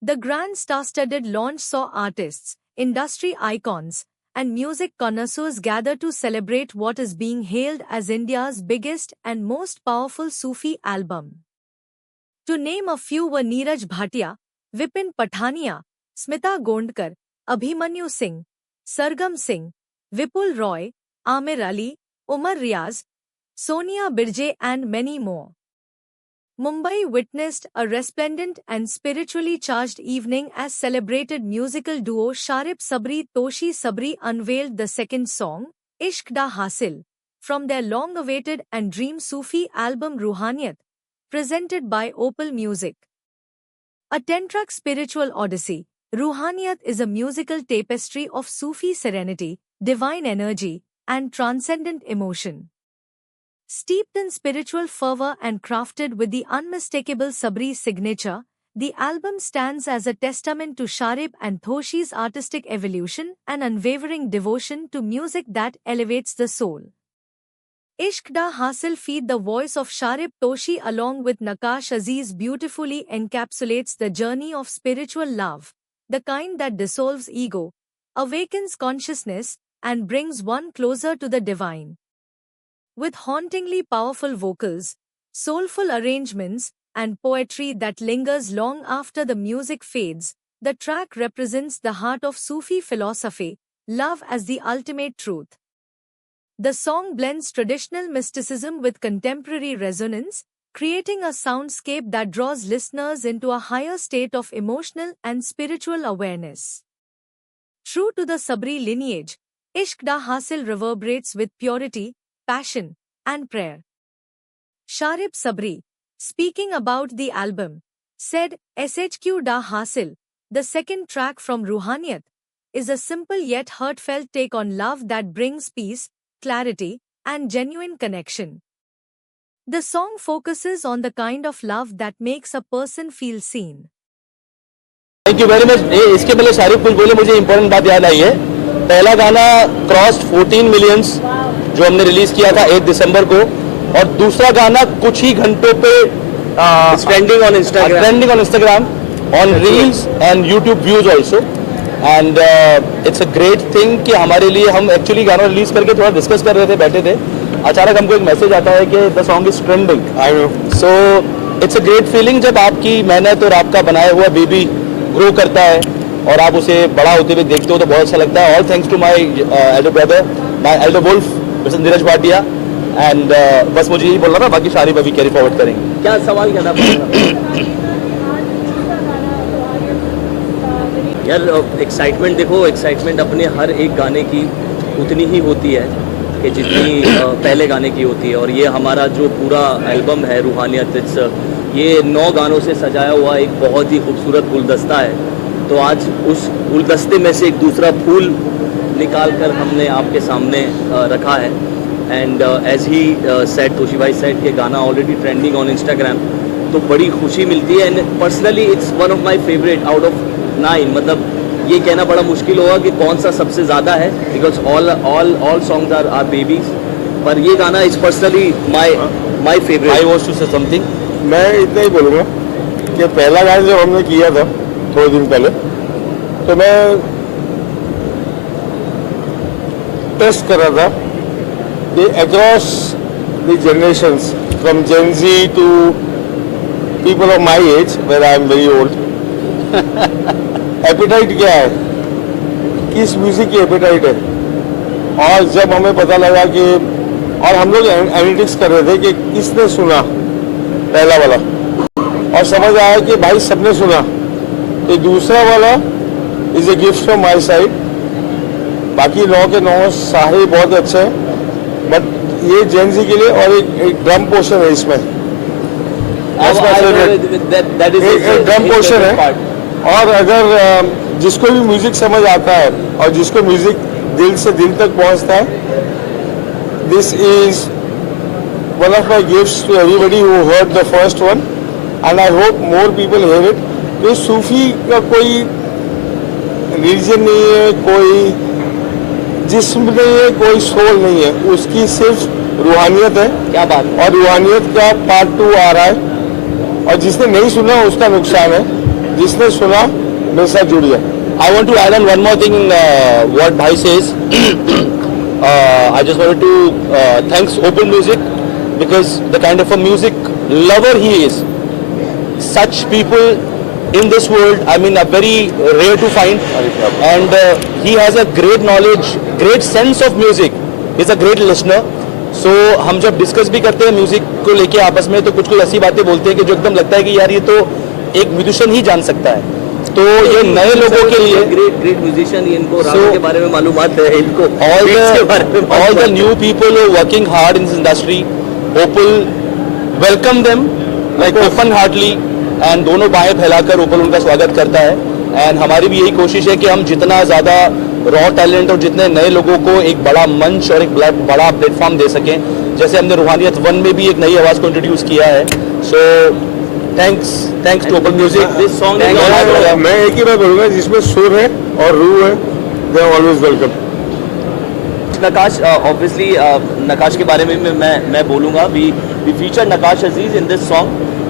The grand star-studded launch saw artists, industry icons, and music connoisseurs gather to celebrate what is being hailed as India's biggest and most powerful Sufi album. To name a few were Neeraj Bhatia, Vipin Pathania, Smita Gondkar, Abhimanyu Singh, Sargam Singh, Vipul Roy, Amir Ali, Umar Riaz, Sonia Birje and many more. Mumbai witnessed a resplendent and spiritually charged evening as celebrated musical duo Sharip Sabri Toshi Sabri unveiled the second song, Ishq Da Hasil, from their long-awaited and dream Sufi album Ruhaniyat, presented by Opal Music. A 10-track spiritual odyssey, Ruhaniyat is a musical tapestry of Sufi serenity, divine energy, and transcendent emotion. Steeped in spiritual fervor and crafted with the unmistakable Sabri signature, the album stands as a testament to Sharip and Toshi's artistic evolution and unwavering devotion to music that elevates the soul. Ishq Da Hasil feed the voice of Sharip Toshi along with Naqash Aziz beautifully encapsulates the journey of spiritual love, the kind that dissolves ego, awakens consciousness, and brings one closer to the divine. With hauntingly powerful vocals, soulful arrangements, and poetry that lingers long after the music fades, the track represents the heart of Sufi philosophy, love as the ultimate truth. The song blends traditional mysticism with contemporary resonance, creating a soundscape that draws listeners into a higher state of emotional and spiritual awareness. True to the Sabri lineage, Ishq Da Hasil reverberates with purity, passion, and prayer. Sharip Sabri, speaking about the album, said, "Shq Da Hasil, the second track from Ruhaniyat, is a simple yet heartfelt take on love that brings peace, clarity, and genuine connection. The song focuses on the kind of love that makes a person feel seen." Thank you very much. इसके पहले शाहरुख कुछ बोले, मुझे important बात याद आई है. पहला गाना क्रॉस्ड 14 मिलियंस जो हमने रिलीज किया था 8 दिसंबर को, और दूसरा गाना कुछ ही घंटों पे trending on Instagram, on reels and YouTube views also. And it's a great thing कि हमारे लिए, हम एक्चुअली गाना रिलीज करके थोड़ा डिस्कस कर रहे थे, बैठे थे, अचानक हमको एक मैसेज आता है कि the song is trending. So it's a great feeling जब आपकी मेहनत और आपका बनाया हुआ बेबी ग्रो करता है और आप उसे बड़ा होते हुए देखते हो तो बहुत अच्छा लगता है. All thanks to my elder brother, my elder wolf mister Neeraj Bhatia. And बस मुझे यही बोलना था, बाकी शारिप अभी कैरी फॉरवर्ड करेंगे. क्या सवाल करना पड़ेगा यार? एक्साइटमेंट देखो, एक्साइटमेंट अपने हर एक गाने की उतनी ही होती है कि जितनी पहले गाने की होती है. और ये हमारा जो पूरा एल्बम है रूहानियत, ये 9 गानों से सजाया हुआ एक बहुत ही खूबसूरत गुलदस्ता है. तो आज उस गुलदस्ते में से एक दूसरा फूल निकाल कर हमने आपके सामने रखा है. And as he said, Toshi भाई सेड के गाना ऑलरेडी ट्रेंडिंग ऑन इंस्टाग्राम, तो बड़ी खुशी मिलती है. And personally it's one of my favourite out of 9. मतलब ये कहना बड़ा मुश्किल होगा कि कौन सा सबसे ज़्यादा है, because all songs are babies, पर ये गाना is personally my favourite. I want to say something. मैं इतना ही बोलूँगा कि पहला गाना जब हमने किया था थोड़े दिन पहले, तो मैं टेस्ट कर रहा था कि across the generations from Gen Z to people of my age where I am very old, appetite क्या है, किस म्यूजिक की एपेटाइट है. और जब हमें पता लगा कि, और हम लोग एनालिटिक्स कर रहे थे कि किसने सुना पहला वाला, और समझ आया कि भाई सबने सुना. तो दूसरा वाला is a gift from my side. बाकी 9 के 9 सारे बहुत अच्छे हैं, बट ये जेनजी के लिए. और एक ड्रम पोर्शन है इसमें, एक ड्रम पोर्शन है. और अगर जिसको भी म्यूजिक समझ आता है और जिसको म्यूजिक दिल से दिल तक पहुंचता है, this is one of my gifts to everybody who heard the first one, and I hope more people hear it. ये सूफी का कोई रिलीजन नहीं है, कोई जिस्म नहीं है, कोई सोल नहीं है, उसकी सिर्फ रूहानियत है. क्या बात. और रूहानियत का पार्ट 2 आ रहा है, और जिसने नहीं सुना उसका नुकसान है. जिसने सुना मेरे साथ जुड़ गया। I want to add on one more thing what Bhai says. I just wanted to thanks Opal Music because the kind of a music lover he is. Such people in this world, I mean, are very rare to find, and he has a great knowledge, great sense of music. He's a great listener. So हम जब discuss भी करते हैं music को लेके आपस में तो कुछ ऐसी बातें बोलते हैं कि जो एकदम लगता है कि यार ये तो एक म्यूजिशियन ही जान सकता है। तो ये नए लोगों के लिए ग्रेट म्यूजिशियन, इनको रागों के बारे में मालूमात है, इनको all the new people who are working hard in this industry, Opal welcome them like open heartedly, and दोनों बाहें फैलाकर Opal उनका स्वागत करता है। एंड हमारी भी यही कोशिश है कि हम जितना ज़्यादा रॉ टैलेंट और जितने नए लोगों को एक बड़ा मंच और एक बड़ा प्लेटफॉर्म दे सकें, जैसे हमने रूहानियत 1 में भी एक नई आवाज़ को इंट्रोड्यूस किया है। So thanks to open music. This song मैं एक ही बात बोलूँगा, जिसमें सुर है और रूह है, they are always welcome. Nakash, obviously Nakash के बारे में मैं बोलूँगा। We feature Nakash Aziz in this song,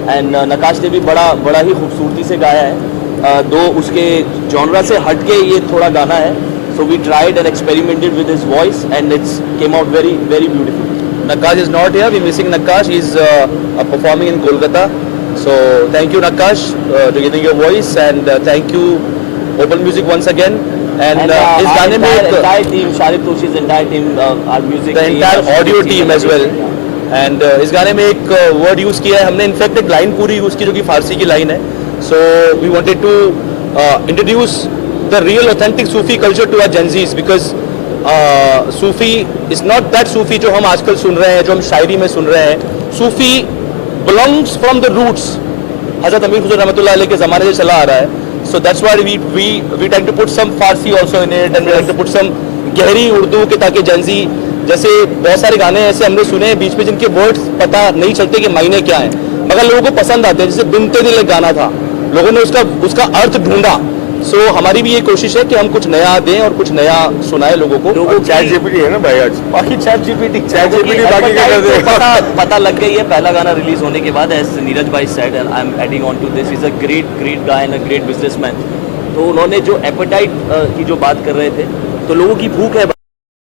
and Nakash ने भी बड़ा ही खूबसूरती से गाया है। दो उसके जॉनरा से हट के ये थोड़ा गाना है, so we tried and experimented with his voice and it's came out very beautiful. Nakash is not here, we're missing Nakash. He's performing in Kolkata. So thank you Nakash to giving your voice, and thank you Opal Music once again. And इस गाने में entire team, Sharif Toshi's entire team, our music the team, entire our audio team as well. yeah. And इस गाने में एक word use किया है हमने, इनफैक्ट एक लाइन पूरी यूज़ की जो कि फारसी की लाइन है। So we wanted to introduce the real authentic Sufi culture to our Gen Zs, because Sufi is not that Sufi जो हम आजकल सुन रहे हैं, जो हम शायरी में सुन रहे हैं। Sufi belongs from the roots, हज़रत अमीर खुसरो रहमतुल्लाह अलैह के ज़माने से चला आ रहा है। So that's why we trying to put some Farsi also in it, and we trying to put some गहरी उर्दू के, ताकि Gen Z जैसे बहुत सारे गाने ऐसे हमने सुने हैं बीच में जिनके वर्ड्स पता नहीं चलते कि मायने क्या है, मगर लोगों को पसंद आते हैं। जैसे बिनते दिल एक गाना था, लोगों ने उसका अर्थ ढूंढा। सो हमारी भी ये कोशिश है कि हम कुछ नया दें और कुछ नया सुनाए लोगों को। चैट जीपीटी है ना भाई, आज बाकी चैट जीपीटी बाकी क्या कर दे। पता लग गई है पहला गाना रिलीज होने के बाद। एज नीरज भाई said, and I am adding on to this, is a great guy and a great businessman. तो उन्होंने जो एपेटाइट की जो बात कर रहे थे, तो लोगों की भूख है